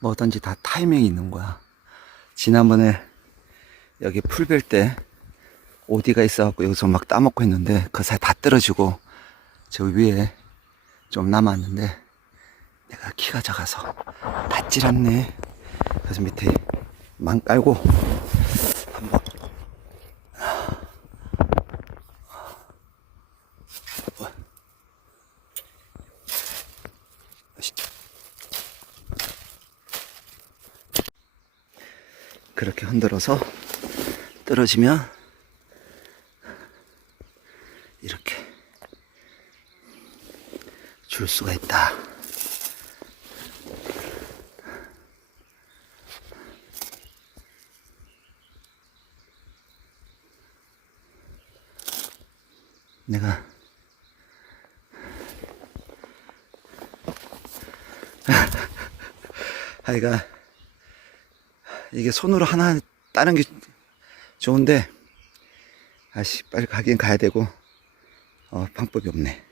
뭐든지 다 타이밍이 있는 거야. 지난번에 여기 풀벨때 오디가 있어갖고 여기서 막 따먹고 했는데 그 사이 다 떨어지고 저 위에 좀 남았는데 내가 키가 작아서 닿질 않네. 그래서 밑에 망 깔고 그렇게 흔들어서 떨어지면 이렇게 줄 수가 있다. 내가 하여가 이게 손으로 하나 따는 게 좋은데 아씨 빨리 가긴 가야 되고 어 방법이 없네.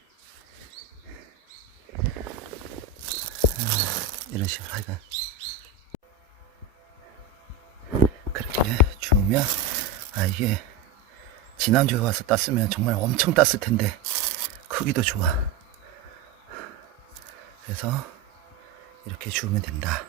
아, 이런 식으로 하여간. 그렇게 주우면 아 이게 지난주에 와서 땄으면 정말 엄청 땄을 텐데 크기도 좋아. 그래서 이렇게 주우면 된다